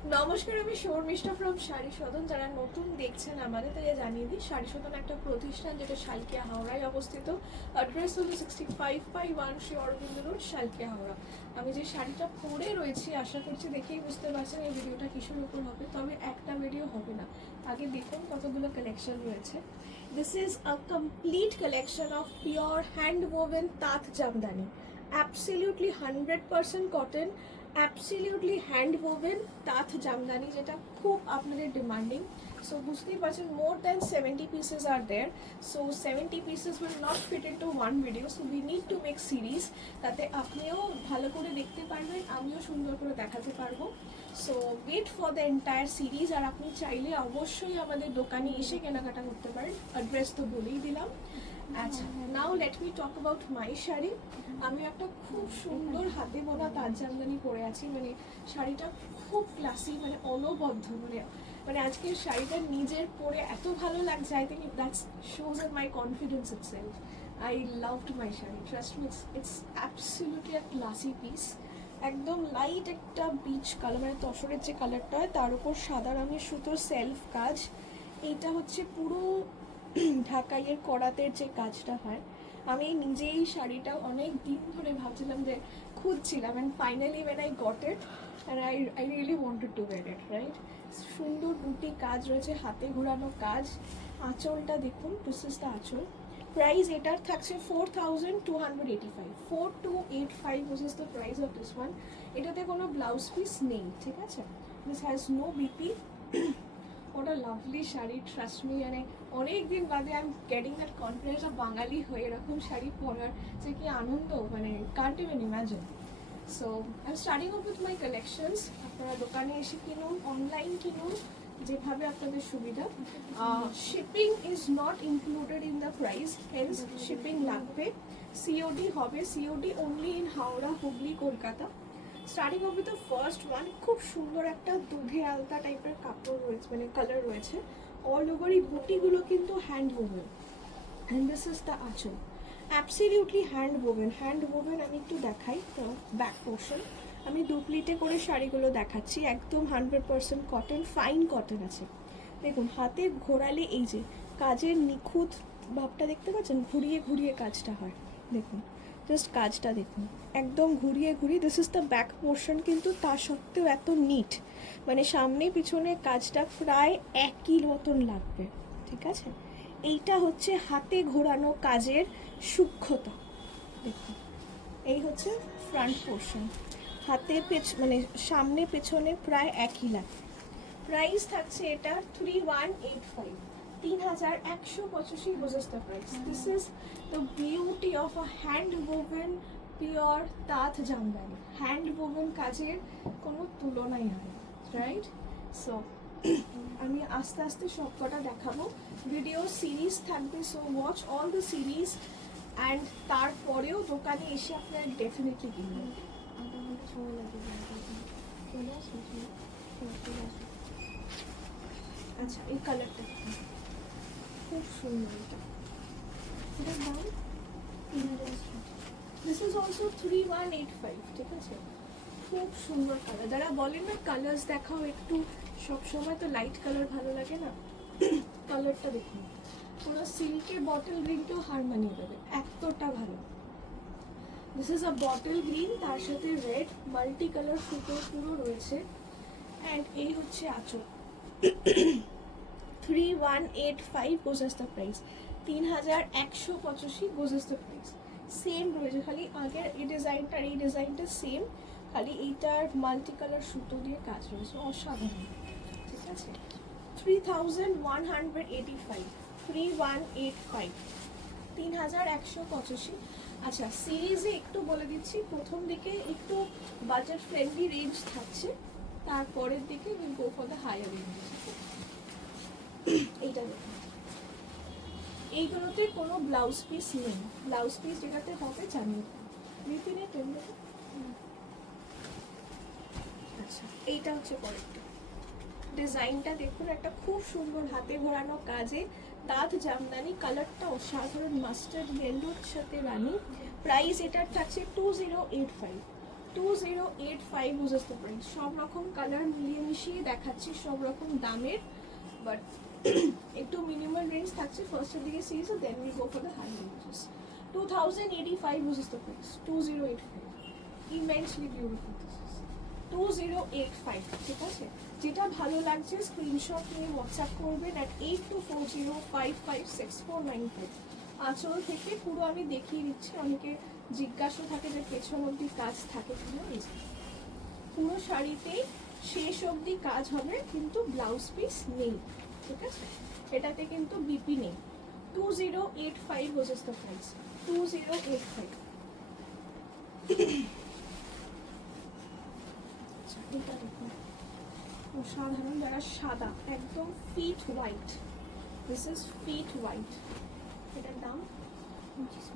নমস্কার, আমি শর্মিষ্ঠা ফ্রম শাড়ি সদন। যারা নতুন দেখছেন আমাদের তাই জানিয়ে দিই, শাড়ি সদন একটা প্রতিষ্ঠান যেটা শালকিয়া হাওড়ায় অবস্থিত। অ্যাড্রেস হলো 65/1 শ্রী অরবিন্দ রোড, শালকিয়া হাওড়া। আমি যে শাড়িটা পরে রয়েছি আশা করছি দেখেই বুঝতে পারছেন এই ভিডিওটা কিসের উপর হবে, তবে একটা ভিডিও হবে না। আগে দেখুন কতগুলো কালেকশন রয়েছে। This is a complete collection of pure hand woven তাঁত Jamdani, absolutely 100% cotton, absolutely hand woven তাঁত জামদানি, যেটা খুব আপনাদের ডিমান্ডিং। সো বুঝতেই পারছেন more than 70 pieces are there. So 70 pieces will not fit into one video, so we need to make series, তাতে আপনিও ভালো করে দেখতে পারবেন, আমিও সুন্দর করে দেখাতে পারবো। So wait for the entire series. আর আপনি চাইলে অবশ্যই আমাদের দোকানে এসে কেনাকাটা করতে পারেন, অ্যাড্রেস তো বলেই দিলাম। আচ্ছা, now let me talk about my sari. আমি একটা খুব সুন্দর হাতে বোনা তাঁত জামদানি পরে আছি, মানে শাড়িটা খুব ক্লাসি, মানে অনবদ্য, মানে আজকের শাড়িটা নিজের পরে এত ভালো লাগছে। I think that's shows on my confidence itself. I loved my sari, trust me, it's absolutely a classy piece. একদম লাইট একটা বিচ কালার, মানে তসরের যে কালারটা হয় তার উপর সাদা রঙের সুতোর সেলফ কাজ। এইটা হচ্ছে পুরো ঢাকাইয়ের করাতের যে কাজটা হয়। আমি নিজেই শাড়িটা অনেক দিন ধরে ভাবছিলাম, যে খুঁজছিলাম, and finally when I got it and I really wanted to wear it, right. সুন্দর বুটি কাজ রয়েছে, হাতে ঘোরানো কাজ। আঁচলটা দেখুন, this is the aanchal. Price এটার থাকছে 4285, 4285 which is the price of this one. এটাতে কোনো ব্লাউজ পিস নেই, ঠিক আছে। This has no BP. ওটা লাভলি শাড়ি, ট্রাস্ট মি, মানে অনেক দিন বাদে I am getting that confidence of Bengali হয়ে এরকম শাড়ি পরার যে কি আনন্দ, মানে can't even imagine. So I am starting up with my collections. আপনারা দোকানে এসে কিনুন, অনলাইন কিনুন, যেভাবে আপনাদের সুবিধা। Shipping is not included in the price, hence shipping লাগবে। সিওডি হবে, COD only in Howrah, Hooghly, Kolkata. Starting of with the first one, খুব সুন্দর একটা দুধে আলতা টাইপের কাপড় রয়েছে, মানে কালার রয়েছে। অল ওভার এই বুটিগুলো কিন্তু hand woven, and this is the aanchal, absolutely hand woven. Hand woven আমি একটু দেখাই, তো ব্যাক পোর্শন আমি দু প্লিটে করে শাড়িগুলো দেখাচ্ছি, একদম 100% কটন, ফাইন কটন আছে। দেখুন হাতে ঘোরালে এই যে কাজের নিখুঁত ভাবটা দেখতে পাচ্ছেন, ঘুরিয়ে ঘুরিয়ে কাজটা হয়। দেখুন জাস্ট কাজটা দেখুন, একদম ঘুরিয়ে ঘুরিয়ে। This is the back portion, কিন্তু তা সত্ত্বেও এত নিট, মানে সামনে পিছনে কাজটা প্রায় একই মতন লাগবে, ঠিক আছে। এইটা হচ্ছে হাতে ঘোরানো কাজের সূক্ষ্মতা। দেখুন এই হচ্ছে ফ্রন্ট পোর্শন, হাতে মানে সামনে পেছনে প্রায় একই লাগে। প্রাইস থাকছে এটা 3185, 3185 was the price. This is the beauty of a hand woven pure তাঁত জামদানি। হ্যান্ড woven কাজের কোনো তুলনাই হয়, রাইট। সো আমি আস্তে আস্তে সব কটা দেখাবো, ভিডিও সিরিজ থাকবে। So watch all the series, and তারপরেও দোকানে এসে আপনারা ডেফিনেটলি কিনবেন। আচ্ছা, এই কালারটা খুব সুন্দর, এটার দাম 3000। দিস ইজ অলসো 3185, ঠিক আছে। খুব সুন্দর কালার। যারা বলেন না কালার্স দেখাও একটু, সবসময় তো লাইট কালার ভালো লাগে না, কালারটা দেখুন পুরো সিল্কে বটল গ্রিনকেও হার মানিয়ে দেবে, এতটা ভালো। This is a bottle green, তার সাথে রেড মাল্টি কালার সুতো পুরো রয়েছে, অ্যান্ড এই হচ্ছে আঁচল। 3185 goes the price, 3185 goes the price। Same রয়েছে, খালি আগের এই ডিজাইনটা এই ডিজাইনটা সেম, খালি এইটার মাল্টি কালার সুতো দিয়ে কাজ রয়েছে, অসাধারণ, ঠিক আছে। 3185, 3185, 3185। আচ্ছা, সিরিজে একটু বলে দিচ্ছি, প্রথম দিকে একটু বাজেট ফ্রেন্ডলি রেঞ্জ থাকছে, তারপরের দিকে will go for the higher range. এইটা দেখুন, এইগুলোতে কোনো ব্লাউজ পিস নেই, ব্লাউজ পিস যেটাতে হবে জানিয়ে বিপিনে টেন্ডার। আচ্ছা, এইটা হচ্ছে পরেরটা। ডিজাইনটা দেখুন, একটা খুব সুন্দর হাতে ঘোরানো কাজে তাঁত জামদানি, কালারটা অসাধারণ, মাস্টার্ড ইয়েলোর সাথে রানী। প্রাইস এটার থাকছে 2085, 2085 বুঝতে পারি। সব রকম কালার মিলিয়ে মিশিয়ে দেখাচ্ছি, সব রকম দামের, বাট একটু মিনিমাল রেঞ্জ থাকছে ফার্স্টের দিকে series, then will go for the high ranges. 2085 বুঝতে পারি। 2085 ইমেন্সলি বিউটিফুল। 2085, ঠিক আছে? যেটা ভালো লাগছে স্ক্রিনশট নিয়ে হোয়াটসঅ্যাপ করবেন অ্যাট 8240556494। আঁচল থেকে পুরো আমি দেখিয়ে দিচ্ছি, অনেকে জিজ্ঞাসা থাকে যে পেছন অবধি কাজ থাকে কিনা। পুরো শাড়িতেই শেষ অবধি কাজ হবে, কিন্তু ব্লাউজ পিস নেই, ঠিক আছে? এটাতে কিন্তু বিপি নেই। 2085 was the price. 2085. এটা দেখুন, সাধারণ যারা সাদা একদম fit white, this is fit white. এটার দাম 25।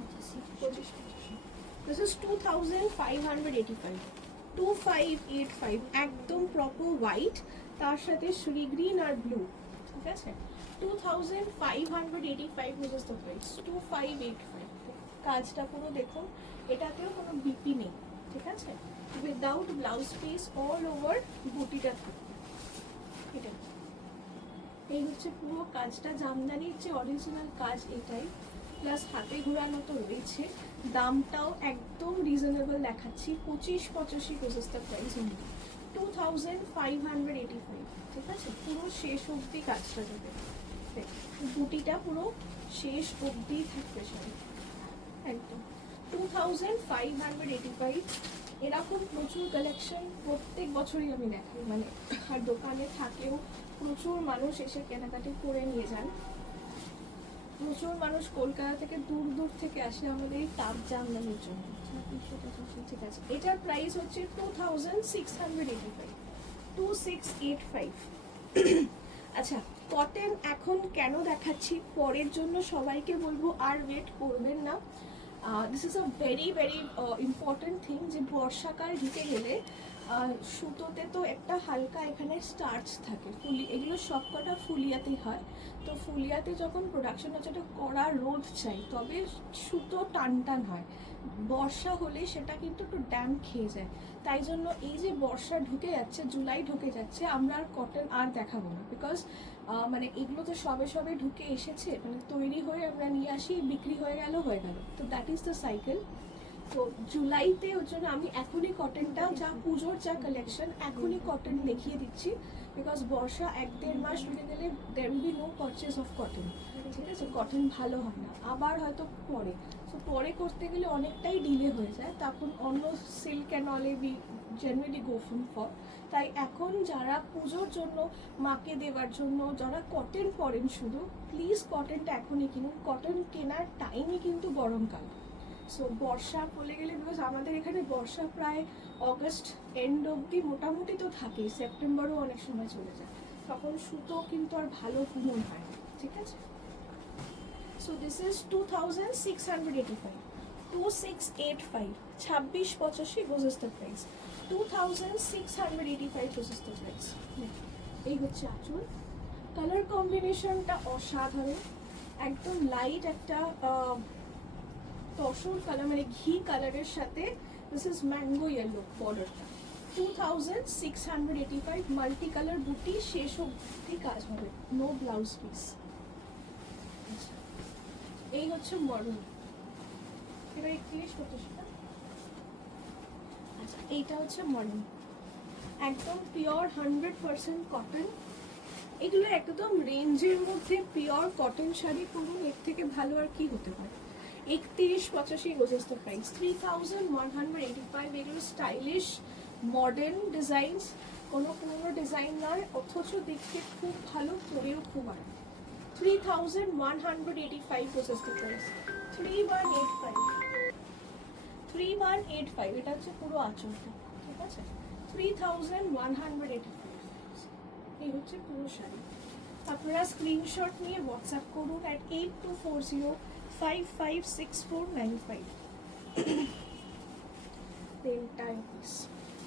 This is 2585। 2585 একদম প্রপার হোয়াইট, তার সাথে শ্রী গ্রিন আর ব্লু, ঠিক আছে? 2585 was the price. 2585। কাজটা পুরো দেখুন, এটাতেও কোনো বিপি নেই, ঠিক আছে? Without blouse piece, all over বুটিটা থাকবে। এটা এই হচ্ছে পুরো কাজটা, জামদানির যে অরিজিনাল কাজ এটাই, প্লাস হাতে ঘোরানো তো রয়েছে। দামটাও একদম রিজনেবল দেখাচ্ছি, 2585 was the price only. 2585, ঠিক আছে? পুরো শেষ অবধি কাজটা যাবে, বুটিটা পুরো শেষ অবধি থাকবে শাড়ি একদম। 2585। এরকম প্রচুর কালেকশন প্রত্যেক বছরই আমি দেখাই, মানে আর দোকানে থাকেও, প্রচুর মানুষ এসে কেনাকাটি করে নিয়ে যান। প্রচুর মানুষ কলকাতা থেকে দূর দূর থেকে আসে আমাদের এই তাপ জামদানির জন্য, ঠিক আছে? এটার প্রাইস হচ্ছে 2685। 2685। আচ্ছা, কটন এখন কেন দেখাচ্ছি পরের জন্য, সবাইকে বলবো আর ওয়েট করবেন না। This is a very very important thing, যে বর্ষাকাল ঢুকে গেলে সুতোতে তো একটা হালকা এখানে স্টার্চ থাকে, এগুলো সবকটা ফুলিয়াতেই হয়। তো ফুলিয়াতে যখন প্রোডাকশন হচ্ছে, একটা কড়া রোদ চাই, তবে সুতো টান টান হয়। বর্ষা হলে সেটা কিন্তু একটু ড্যাম্প খেয়ে যায়। তাই জন্য এই যে বর্ষা ঢুকে যাচ্ছে, জুলাই ঢুকে যাচ্ছে, আমরা আর কটন আর দেখাবো না, বিকজ মানে এগুলো তো সবে সবে ঢুকে এসেছে, মানে তৈরি হয়ে আমরা নিয়ে আসি, বিক্রি হয়ে গেল। তো দ্যাট ইজ দ্য সাইকেল। তো জুলাইতে ওর জন্য আমি এখনই কটনটা, যা পুজোর যা কালেকশন, এখনই কটন দেখিয়ে দিচ্ছি, বিকজ বর্ষা 1-1.5 মাস ঢুকে গেলে there will be no purchase of cotton, ঠিক আছে? কটন ভালো হয় না, আবার হয়তো পরে, তো পরে করতে গেলে অনেকটাই ডিলে হয়ে যায়, তখন অন্য silk and all we generally go for. তাই এখন যারা পুজোর জন্য, মাকে দেওয়ার জন্য যারা কটন পরেন, শুধু প্লিজ কটনটা এখনই কিনুন। কটন কেনার টাইমই কিন্তু গরমকাল। সো বর্ষা বলে গেলে, বিকজ আমাদের এখানে বর্ষা প্রায় অগস্ট এন্ড অবধি মোটামুটি তো থাকেই, সেপ্টেম্বরও অনেক সময় চলে যায়, তখন সুতো কিন্তু আর ভালো পুরন হয় না, ঠিক আছে? So this is 2685। 2685, 2685 was the price. 2685 was the price. এই হচ্ছে আঁচল। কালার কম্বিনেশনটা অসাধারণ, একদম লাইট একটা তসর কালার, মানে ঘি কালারের সাথে দিস ইজ ম্যাঙ্গো ইয়েলো বর্ডারটা। 2685, মাল্টি কালার বুটি, শেষ অবধি কাজ হবে, নো ব্লাউজ পিস। এই হচ্ছে মডেল। এবার 31 কত সেটা? আচ্ছা, এইটা হচ্ছে মডেল, একদম পিওর 100% কটন। এগুলো একদম রেঞ্জের মধ্যে পিওর কটন শাড়ি করুন, এর থেকে ভালো আর কি হতে পারে? 3185 গোজেস দ্য প্রাইস। 3185। এগুলো স্টাইলিশ মডার্ন ডিজাইনস, কোনো পুরোনো ডিজাইন নয়, অথচ দেখতে খুব ভালো, পরেও খুব আরাম। 3185 গোজেস দ্য প্রাইস। 3185। 3185, এটা হচ্ছে পুরো আঁচলটা, ঠিক আছে? 3185। এই হচ্ছে পুরো শাড়ি। আপনারা স্ক্রিনশট নিয়ে হোয়াটসঅ্যাপ করুন at 8240556495। The entire piece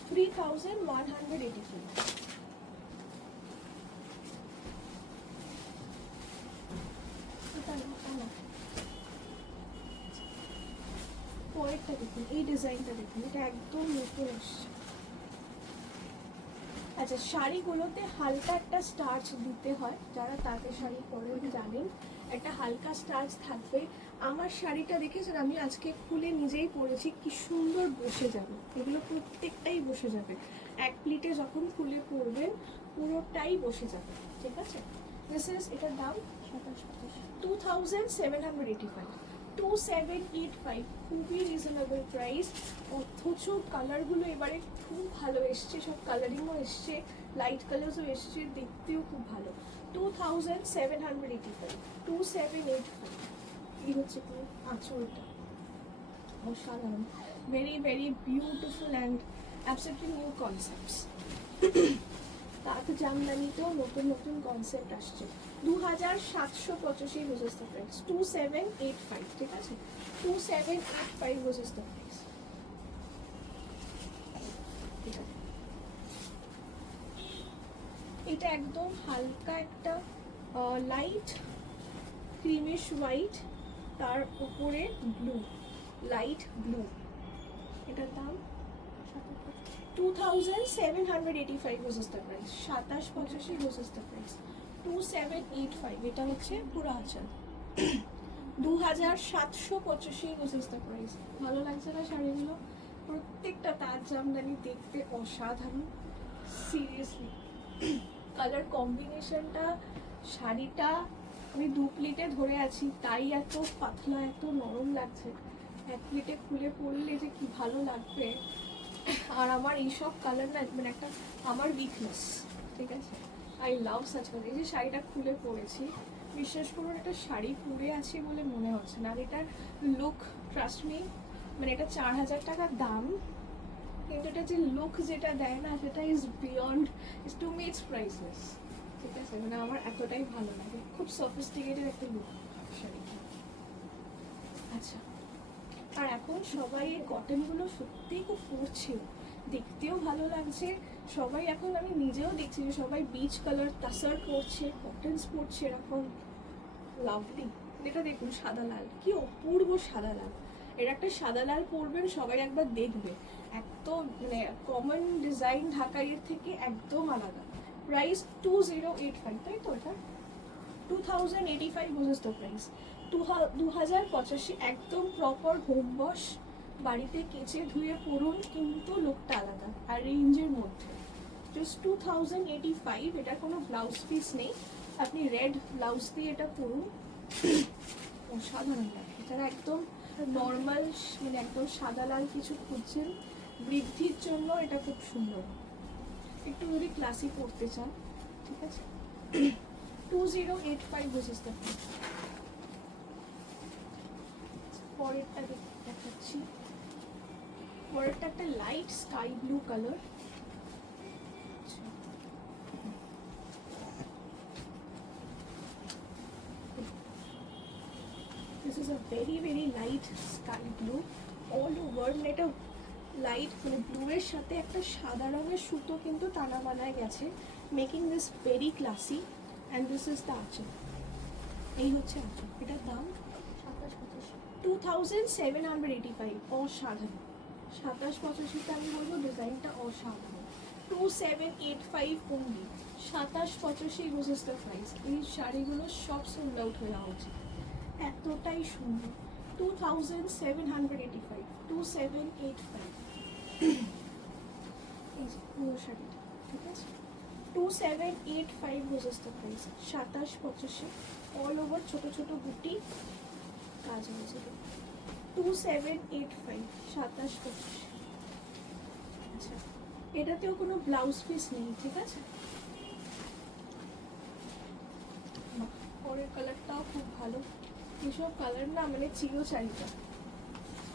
3185। পরেরটা কালারটা দেখুন, এই ডিজাইনটা দেখুন, এটা একদম নতুন এসছে। আচ্ছা, শাড়িগুলোতে হালকা একটা স্টার্চ দিতে হয়, যারা তাঁতের শাড়ি পরেন জানেন, একটা হালকা স্টার্চ থাকবে। আমার শাড়িটা দেখেছেন, আমি আজকে খুলে নিজেই পরেছি, কি সুন্দর বসে যাবে, এগুলো প্রত্যেকটাই বসে যাবে। এক প্লিটে যখন খুলে পরবেন পুরোটাই বসে যাবে, ঠিক আছে। দিস ইজ, এটার দাম 2785, 2785, খুবই রিজনেবল প্রাইস। অথচ কালারগুলো এবারে খুব ভালো এসছে, সব কালারিংও এসছে, লাইট কালার্সও এসছে, দেখতেও খুব ভালো। 2785, 2785। এই হচ্ছে কি আঁচলটা, অসাধারণ, very very beautiful and absolutely new concepts. তাঁত জামদানিতেও নতুন নতুন কনসেপ্ট আসছে। 2785 রুজেস দ্য প্রাইস, 2785, ঠিক আছে, 2785 রুজেস দ্য প্রাইস। এটা একদম হালকা একটা লাইট ক্রিমিশ হোয়াইট, তার উপরে ব্লু, লাইট ব্লু। এটার দাম 2785 রুজেস দ্য প্রাইস, 2785 রুজেস দ্য প্রাইস, 2785। এটা হচ্ছে পুরো আঁচল, 2785 রুজেস দ্য প্রাইস। ভালো লাগছে না শাড়িগুলো? প্রত্যেকটা তাঁত জামদানি দেখতে অসাধারণ, সিরিয়াসলি। কালার কম্বিনেশনটা, শাড়িটা আমি 2 প্লেটে ধরে আছি, তাই এত পাতলা, এত নরম লাগছে। 1 প্লেটে খুলে পরলে যে কি ভালো লাগবে। আর আমার এইসব কালার না, মানে একটা আমার উইকনেস, ঠিক আছে। I love such colour. এই যে শাড়িটা খুলে পরেছি, বিশ্বাস করুন এটা শাড়ি পরে আছি বলে মনে হচ্ছে না। আর এটার লুক, ট্রাস্ট মি, মানে এটা 4000 টাকা দাম, কিন্তু এটা যে লুক যেটা দেয় না, সেটা is beyond, is to me it's priceless, ঠিক আছে। মানে আমার এতটাই ভালো লাগে, খুব সফিস্টিকেটেড একটা লুক শাড়িটা। আচ্ছা, আর এখন সবাই এই কটনগুলো সত্যিই খুব পরছেও, দেখতেও ভালো লাগছে। সবাই এখন, আমি নিজেও দেখছি যে সবাই বিচ কালার তাসার পরছে, কটনস পরছে, এরকম লাভলি। এটা দেখুন সাদা লাল, কি অপূর্ব সাদা লাল। এর একটা সাদা লাল পরবেন, সবাই একবার দেখবে, একদম মানে কমন ডিজাইন ঢাকাইয়ের থেকে একদম আলাদা। প্রাইস 2085, তাই তো? এটা 2085 বুঝেছ তো প্রাইস, 2085, একদম প্রপার হোম ওয়াশ, বাড়িতে কেচে ধুয়ে পরুন, কিন্তু লুকটা আলাদা আর রেঞ্জের মধ্যে। জাস্ট 2085। এটা কোনো ব্লাউজ পিস নেই, আপনি রেড ব্লাউজ দিয়ে এটা পরুন, অসাধারণ লাগে। যারা একদম নর্মাল, মানে একদম সাদা লাল কিছু খুঁজছেন বৃদ্ধির জন্য, এটা খুব সুন্দর। একটু যদি ক্লাসি পরতে চান, ঠিক আছে, 2085 বুঝেছ তো। পরেরটা দেখাচ্ছি, পরেরটা একটা light sky blue colour. This is a very very light sky blue all over, মানে এটা লাইট, মানে ব্লু এর সাথে একটা সাদা রঙের সুতো কিন্তু টানা বানায় গেছে, making this very classy. And this is the আঁচল, এই হচ্ছে আঁচল। এটার দাম 2785, অসাধারণ। 2785তে আমি বলবো ডিজাইনটা অসাধারণ। 2785 অনলি, 2785 রোজেস দ্য প্রাইস। এই শাড়িগুলো সব সোল্ড আউট হয়ে যাওয়া উচিত, এতটাই সুন্দর। 2785, 2785। এই যে পুরো শাড়িটা, ঠিক আছে, 2785 roses the price, 2785, all over ছোট ছোট বুটি কাজ হয়েছে। 2785, 2785। আচ্ছা, এটাতেও কোনো ব্লাউজ পিস নেই, ঠিক আছে। পরের কালারটাও খুব ভালো, এসব কালার না মানে চিরচারিতা।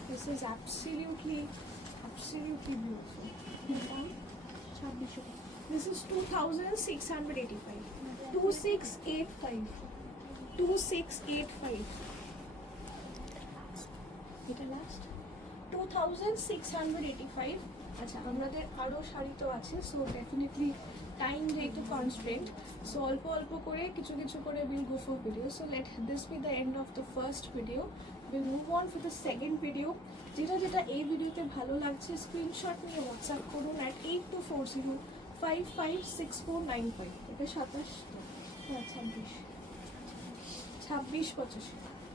This is absolutely beautiful. দাম 2600। This is 2685, 2685, 2685। এটা লাস্ট 2685। আচ্ছা, আমাদের আরও শাড়ি তো আছে, সো ডেফিনেটলি টাইম যেহেতু কনস্ট্রেন্ট, সো অল্প অল্প করে কিছু কিছু করে will go for video. So let this B the end of the first video. Will move on for the second video. যেটা যেটা এই ভিডিওতে ভালো লাগছে স্ক্রিনশট নিয়ে হোয়াটসঅ্যাপ করুন অ্যাট 8240556495। এটা 27, হ্যাঁ 26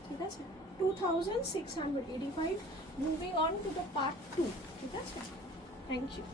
ঠিক আছে, 2685। Moving on to the part 2, ঠিক আছে। Thank you.